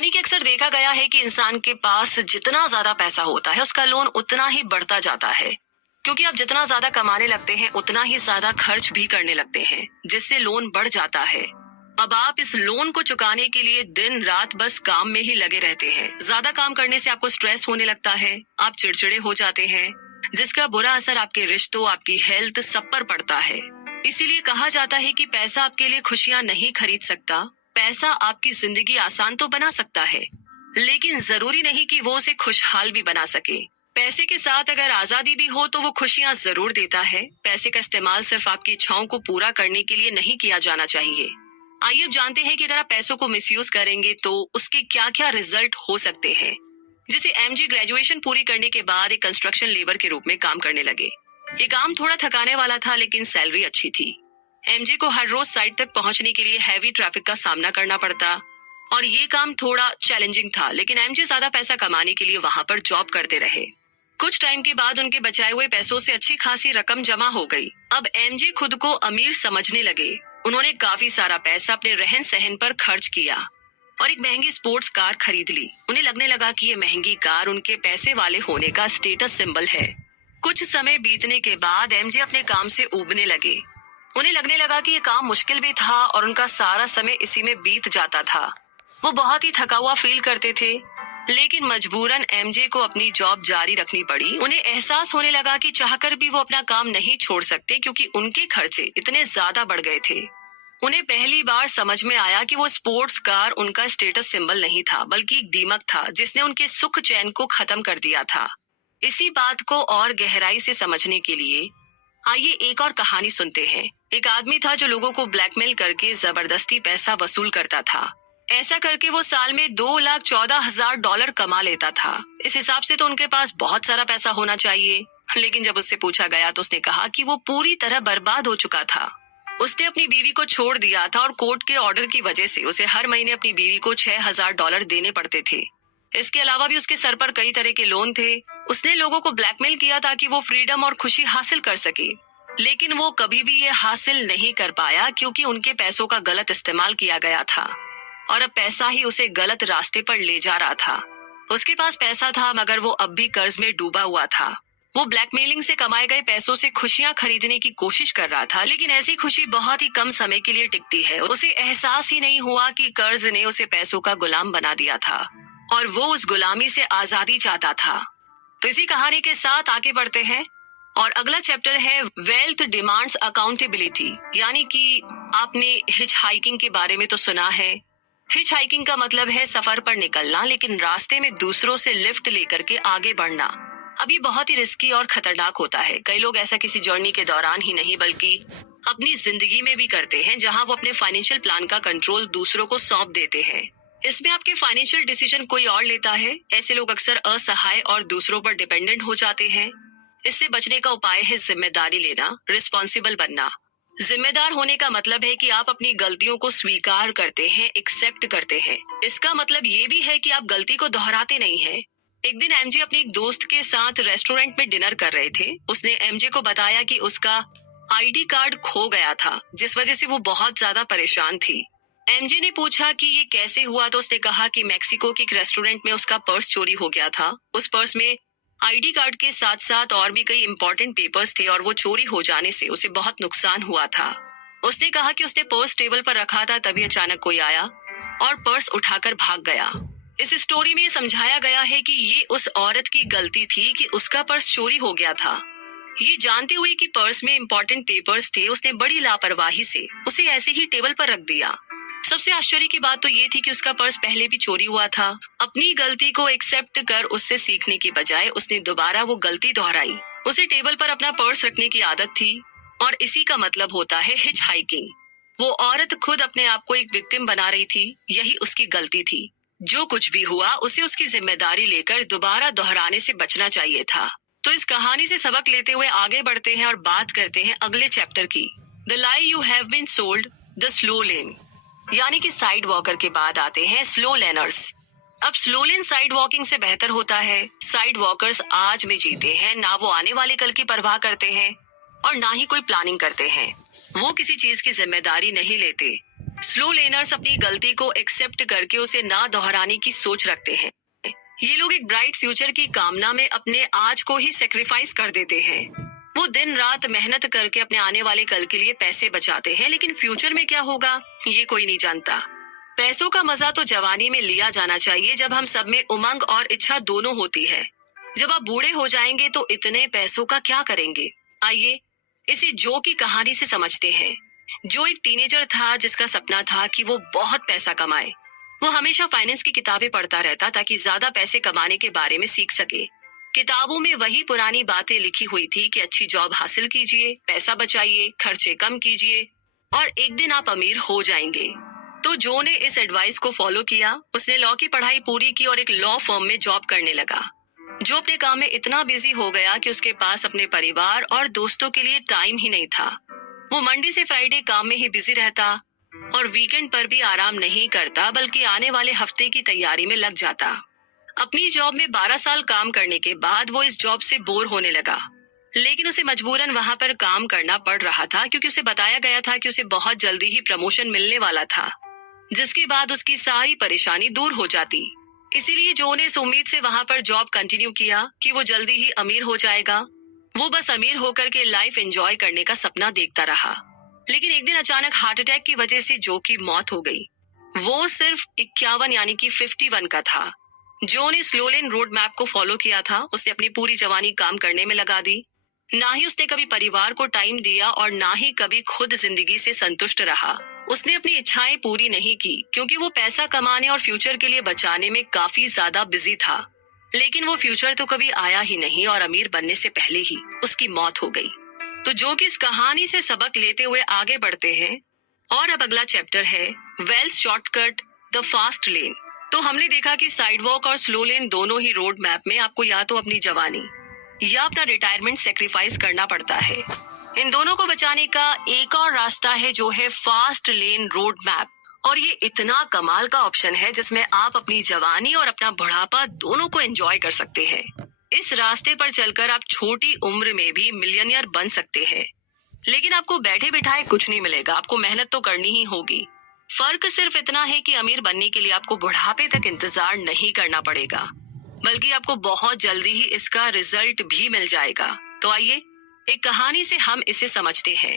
यानी कि अक्सर देखा गया है कि इंसान के पास जितना ज्यादा पैसा होता है उसका लोन उतना ही बढ़ता जाता है। क्योंकि आप जितना ज्यादा कमाने लगते हैं उतना ही ज्यादा खर्च भी करने लगते हैं, जिससे लोन बढ़ जाता है। अब आप इस लोन को चुकाने के लिए दिन रात बस काम में ही लगे रहते हैं। ज्यादा काम करने से आपको स्ट्रेस होने लगता है, आप चिड़चिड़े हो जाते हैं, जिसका बुरा असर आपके रिश्तों, आपकी हेल्थ सब पर पड़ता है। इसीलिए कहा जाता है कि पैसा आपके लिए खुशियां नहीं खरीद सकता। पैसा आपकी जिंदगी आसान तो बना सकता है, लेकिन जरूरी नहीं कि वो उसे खुशहाल भी बना सके। पैसे के साथ अगर आजादी भी हो तो वो खुशियां जरूर देता है। पैसे का इस्तेमाल सिर्फ आपकी इच्छाओं को पूरा करने के लिए नहीं किया जाना चाहिए। आइए अब जानते हैं कि अगर आप पैसों को मिसयूज करेंगे तो उसके क्या क्या रिजल्ट हो सकते हैं। जैसे एमजी ग्रेजुएशन पूरी करने के बाद एक कंस्ट्रक्शन लेबर के रूप में काम करने लगे। ये काम थोड़ा थकाने वाला था, लेकिन सैलरी अच्छी थी। एमजे को हर रोज साइट तक पहुंचने के लिए हैवी ट्रैफिक का सामना करना पड़ता और ये काम थोड़ा चैलेंजिंग था, लेकिन एमजे ज्यादा पैसा कमाने के लिए वहां पर जॉब करते रहे। कुछ टाइम के बाद उनके बचाए हुए पैसों से अच्छी खासी रकम जमा हो गई। अब एमजे खुद को अमीर समझने लगे। उन्होंने काफी सारा पैसा अपने रहन सहन पर खर्च किया और एक महंगी स्पोर्ट्स कार खरीद ली। उन्हें लगने लगा कि ये महंगी कार उनके पैसे वाले होने का स्टेटस सिंबल है। कुछ समय बीतने के बाद एमजे अपने काम से ऊबने लगे। उन्हें लगने लगा कि ये काम मुश्किल भी था और उनका सारा समय इसी में बीत जाता था। वो बहुत ही थका हुआ फील करते थे, लेकिन मजबूरन एमजे को अपनी जॉब जारी रखनी पड़ी। उन्हें एहसास होने लगा कि चाहकर भी वो अपना काम नहीं छोड़ सकते, क्योंकि उनके खर्चे इतने ज्यादा बढ़ गए थे। उन्हें पहली बार समझ में आया कि वो स्पोर्ट्स कार उनका स्टेटस सिंबल नहीं था, बल्कि एक दीमक था जिसने उनके सुख चैन को खत्म कर दिया था। इसी बात को और गहराई से समझने के लिए आइए एक और कहानी सुनते हैं। एक आदमी था जो लोगों को ब्लैकमेल करके जबरदस्ती पैसा वसूल करता था। ऐसा करके वो साल में $2,14,000 कमा लेता था। इस हिसाब से तो उनके पास बहुत सारा पैसा होना चाहिए, लेकिन जब उससे पूछा गया तो उसने कहा कि वो पूरी तरह बर्बाद हो चुका था। उसने अपनी बीवी को छोड़ दिया था और कोर्ट के ऑर्डर की वजह से उसे हर महीने अपनी बीवी को $6,000 देने पड़ते थे। इसके अलावा भी उसके सर पर कई तरह के लोन थे। उसने लोगों को ब्लैकमेल किया ताकि वो फ्रीडम और खुशी हासिल कर सके, लेकिन वो कभी भी ये हासिल नहीं कर पाया, क्योंकि उनके पैसों का गलत इस्तेमाल किया गया था और अब पैसा ही उसे गलत रास्ते पर ले जा रहा था। उसके पास पैसा था, मगर वो अब भी कर्ज में डूबा हुआ था। वो ब्लैकमेलिंग से कमाए गए पैसों से खुशियां खरीदने की कोशिश कर रहा था, लेकिन ऐसी खुशी बहुत ही कम समय के लिए टिकती है। उसे एहसास ही नहीं हुआ कि कर्ज ने उसे पैसों का गुलाम बना दिया था और वो उस गुलामी से आजादी चाहता था। तो इसी कहानी के साथ आगे बढ़ते हैं और अगला चैप्टर है वेल्थ डिमांड्स अकाउंटेबिलिटी। यानी कि आपने हिच हाइकिंग के बारे में तो सुना है। हिच हाइकिंग का मतलब है सफर पर निकलना, लेकिन रास्ते में दूसरों से लिफ्ट लेकर के आगे बढ़ना। अब ये बहुत ही रिस्की और खतरनाक होता है। कई लोग ऐसा किसी जर्नी के दौरान ही नहीं बल्कि अपनी जिंदगी में भी करते हैं, जहां वो अपने फाइनेंशियल प्लान का कंट्रोल दूसरों को सौंप देते हैं। इसमें आपके फाइनेंशियल डिसीजन कोई और लेता है। ऐसे लोग अक्सर असहाय और दूसरों पर डिपेंडेंट हो जाते हैं। इससे बचने का उपाय है जिम्मेदारी लेना, रिस्पॉन्सिबल बनना। जिम्मेदार होने का मतलब है कि आप अपनी गलतियों को स्वीकार करते हैं, एक्सेप्ट करते हैं। इसका मतलब ये भी है कि आप गलती को दोहराते नहीं हैं। एक दिन एमजे अपने एक दोस्त के साथ रेस्टोरेंट में डिनर कर रहे थे। उसने एमजे को बताया कि उसका आईडी कार्ड खो गया था, जिस वजह से वो बहुत ज्यादा परेशान थी। एमजे ने पूछा कि ये कैसे हुआ, तो उसने कहा कि मैक्सिको के एक रेस्टोरेंट में उसका पर्स चोरी हो गया था। उस पर्स में आईडी कार्ड के साथ साथ और भी कई इंपॉर्टेंट पेपर्स थे और वो चोरी हो जाने से उसे बहुत नुकसान हुआ था। उसने कहा कि उसने पर्स टेबल पर रखा था, तभी अचानक कोई आया और पर्स उठाकर भाग गया। इस स्टोरी में समझाया गया है कि ये उस औरत की गलती थी कि उसका पर्स चोरी हो गया था। ये जानते हुए कि पर्स में इंपॉर्टेंट पेपर्स थे, उसने बड़ी लापरवाही से उसे ऐसे ही टेबल पर रख दिया। सबसे आश्चर्य की बात तो ये थी कि उसका पर्स पहले भी चोरी हुआ था। अपनी गलती को एक्सेप्ट कर उससे सीखने की बजाय उसने दोबारा वो गलती दोहराई। उसे टेबल पर अपना पर्स रखने की आदत थी और इसी का मतलब होता है हिच हाइकिंग। वो औरत खुद अपने आप को एक विक्टिम बना रही थी। यही उसकी गलती थी। जो कुछ भी हुआ उसे उसकी जिम्मेदारी लेकर दोबारा दोहराने से बचना चाहिए था। तो इस कहानी से सबक लेते हुए आगे बढ़ते हैं और बात करते हैं अगले चैप्टर की। The lie you have been sold, the slow lane. यानी कि साइड वॉकर के बाद आते हैं स्लो लेनर्स। अब स्लो लेन साइड वॉकिंग से बेहतर होता है। साइड वॉकर्स आज में जीते हैं, ना वो आने वाले कल की परवाह करते हैं और ना ही कोई प्लानिंग करते हैं। वो किसी चीज की जिम्मेदारी नहीं लेते। स्लो लेनर्स अपनी गलती को एक्सेप्ट करके उसे ना दोहराने की सोच रखते हैं। ये लोग एक ब्राइट फ्यूचर की कामना में अपने आज को ही सेक्रीफाइस कर देते हैं। वो दिन रात मेहनत करके अपने आने वाले कल के लिए पैसे बचाते हैं, लेकिन फ्यूचर में क्या होगा ये कोई नहीं जानता। पैसों का मजा तो जवानी में लिया जाना चाहिए, जब हम सब में उमंग और इच्छा दोनों होती है। जब आप बूढ़े हो जाएंगे तो इतने पैसों का क्या करेंगे? आइए इसे जो की कहानी से समझते हैं। जो एक टीनेजर था जिसका सपना था कि वो बहुत पैसा कमाए। वो हमेशा फाइनेंस की किताबें पढ़ता रहता ताकि ज्यादा पैसे कमाने के बारे में सीख सके। किताबों में वही पुरानी बातें लिखी हुई थी कि अच्छी जॉब हासिल कीजिए, पैसा बचाइए, खर्चे कम कीजिए और एक दिन आप अमीर हो जाएंगे। तो जो ने इस एडवाइस को फॉलो किया। उसने लॉ की पढ़ाई पूरी की और एक लॉ फर्म में जॉब करने लगा। जो अपने काम में इतना बिजी हो गया कि उसके पास अपने परिवार और दोस्तों के लिए टाइम ही नहीं था। वो मंडे से फ्राइडे काम में ही बिजी रहता और वीकेंड पर भी आराम नहीं करता, बल्कि आने वाले हफ्ते की तैयारी में लग जाता। अपनी जॉब में 12 साल काम करने के बाद वो इस जॉब से बोर होने लगा, लेकिन उसे मजबूरन वहां पर काम करना पड़ रहा था क्योंकि उसे बताया गया था कि उसे बहुत जल्दी ही प्रमोशन मिलने वाला था, जिसके बाद उसकी सारी परेशानी दूर हो जाती। इसीलिए जो ने इस उम्मीद से वहां पर जॉब कंटिन्यू किया कि वो जल्दी ही अमीर हो जाएगा। वो बस अमीर होकर के लाइफ एंजॉय करने का सपना देखता रहा। लेकिन एक दिन अचानक हार्ट अटैक की वजह से जो की मौत हो गई। वो सिर्फ 51 यानी कि 51 का था। जो ने स्लो लेन रोड मैप को फॉलो किया था। उसने अपनी पूरी जवानी काम करने में लगा दी। ना ही उसने कभी परिवार को टाइम दिया और ना ही कभी खुद जिंदगी से संतुष्ट रहा। उसने अपनी इच्छाएं पूरी नहीं की क्योंकि वो पैसा कमाने और फ्यूचर के लिए बचाने में काफी ज्यादा बिजी था। लेकिन वो फ्यूचर तो कभी आया ही नहीं और अमीर बनने से पहले ही उसकी मौत हो गई। तो जो कि इस कहानी से सबक लेते हुए आगे बढ़ते हैं। और अब अगला चैप्टर है wealth shortcut the fast lane. तो हमने देखा कि साइड वॉक और स्लो लेन दोनों ही रोड मैप में आपको या तो अपनी जवानी या अपना रिटायरमेंट सेक्रीफाइस करना पड़ता है। इन दोनों को बचाने का एक और रास्ता है जो है फास्ट लेन रोड मैप। और ये इतना कमाल का ऑप्शन है जिसमें आप अपनी जवानी और अपना बुढ़ापा दोनों को एंजॉय कर सकते हैं। इस रास्ते पर चलकर आप छोटी उम्र में भी मिलियनियर बन सकते हैं। लेकिन आपको बैठे बिठाए कुछ नहीं मिलेगा, आपको मेहनत तो करनी ही होगी। फर्क सिर्फ इतना है कि अमीर बनने के लिए आपको बुढ़ापे तक इंतजार नहीं करना पड़ेगा, बल्कि आपको बहुत जल्दी ही इसका रिजल्ट भी मिल जाएगा। तो आइए एक कहानी से हम इसे समझते हैं।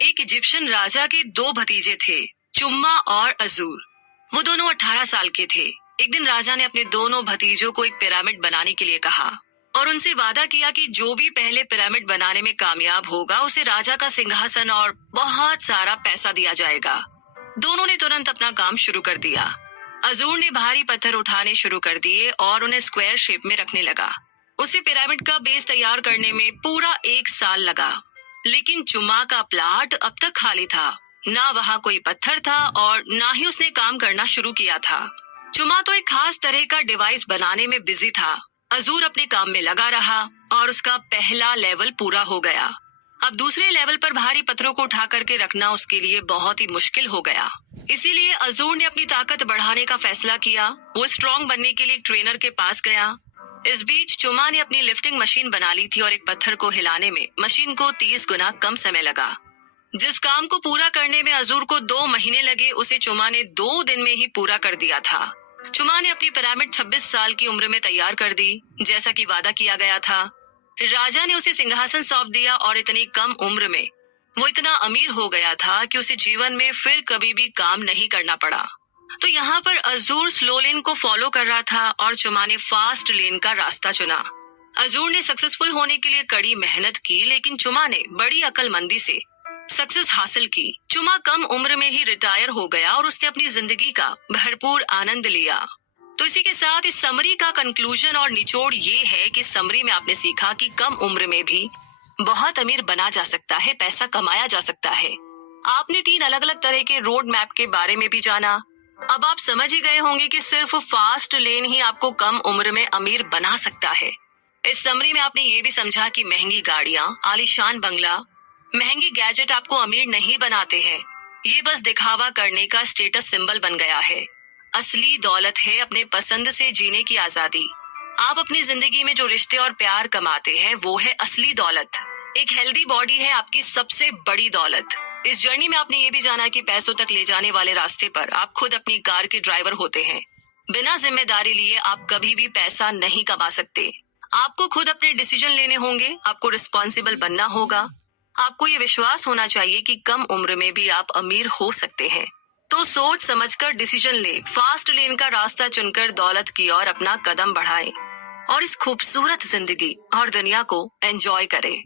एक इजिप्शियन राजा के 2 भतीजे थे, चुम्मा और अजूर। वो दोनों 18 साल के थे। एक दिन राजा ने अपने दोनों भतीजों को एक पिरामिड बनाने के लिए कहा और उनसे वादा किया कि जो भी पहले पिरामिड बनाने में कामयाब होगा उसे राजा का सिंहासन और बहुत सारा पैसा दिया जाएगा। दोनों ने तुरंत अपना काम शुरू कर दिया। अजूर ने भारी पत्थर उठाने शुरू कर दिए और उन्हें स्क्वायर शेप में रखने लगा। उसे पिरामिड का बेस तैयार करने में पूरा 1 साल लगा। लेकिन चुम्मा का प्लाट अब तक खाली था। ना वहाँ कोई पत्थर था और ना ही उसने काम करना शुरू किया था। चुम्मा तो एक खास तरह का डिवाइस बनाने में बिजी था। अजूर अपने काम में लगा रहा और उसका पहला लेवल पूरा हो गया। अब दूसरे लेवल पर भारी पत्थरों को उठा करके रखना उसके लिए बहुत ही मुश्किल हो गया। इसीलिए अजूर ने अपनी ताकत बढ़ाने का फैसला किया। वो स्ट्रॉन्ग बनने के लिए एक ट्रेनर के पास गया। इस बीच चुम्मा ने अपनी लिफ्टिंग मशीन बना ली थी और एक पत्थर को हिलाने में मशीन को 30 गुना कम समय लगा। जिस काम को पूरा करने में अजूर को 2 महीने लगे, उसे चुम्मा ने 2 दिन में ही पूरा कर दिया था। चुम्मा ने अपनी पिरामिड 26 साल की उम्र में तैयार कर दी, जैसा कि वादा किया गया था। राजा ने उसे सिंहासन सौंप दिया और इतनी कम उम्र में वो इतना अमीर हो गया था कि उसे जीवन में फिर कभी भी काम नहीं करना पड़ा। तो यहाँ पर अजूर स्लो लेन को फॉलो कर रहा था और चुम्मा ने फास्ट लेन का रास्ता चुना। अजूर ने सक्सेसफुल होने के लिए कड़ी मेहनत की, लेकिन चुम्मा ने बड़ी अक्लमंदी से सक्सेस हासिल की। चुम्मा कम उम्र में ही रिटायर हो गया और उसने अपनी जिंदगी का भरपूर आनंद लिया। तो इसी के साथ इस समरी का कंक्लूजन और निचोड़ ये है कि समरी में आपने सीखा कि कम उम्र में भी बहुत अमीर बना जा सकता है, पैसा कमाया जा सकता है। आपने 3 अलग अलग तरह के रोड मैप के बारे में भी जाना। अब आप समझ ही गए होंगे कि सिर्फ फास्ट लेन ही आपको कम उम्र में अमीर बना सकता है। इस समरी में आपने ये भी समझा कि महंगी गाड़ियां, आलीशान बंगला, महंगी गैजेट आपको अमीर नहीं बनाते हैं। ये बस दिखावा करने का स्टेटस सिंबल बन गया है। असली दौलत है अपने पसंद से जीने की आजादी। आप अपनी जिंदगी में जो रिश्ते और प्यार कमाते हैं वो है असली दौलत। एक हेल्दी बॉडी है आपकी सबसे बड़ी दौलत। इस जर्नी में आपने ये भी जाना कि पैसों तक ले जाने वाले रास्ते पर आप खुद अपनी कार के ड्राइवर होते हैं। बिना जिम्मेदारी लिए आप कभी भी पैसा नहीं कमा सकते। आपको खुद अपने डिसीजन लेने होंगे, आपको रिस्पॉन्सिबल बनना होगा। आपको ये विश्वास होना चाहिए कि कम उम्र में भी आप अमीर हो सकते हैं। तो सोच समझकर डिसीजन ले, फास्ट लेन का रास्ता चुनकर दौलत की ओर अपना कदम बढ़ाएं और इस खूबसूरत जिंदगी और दुनिया को एंजॉय करें।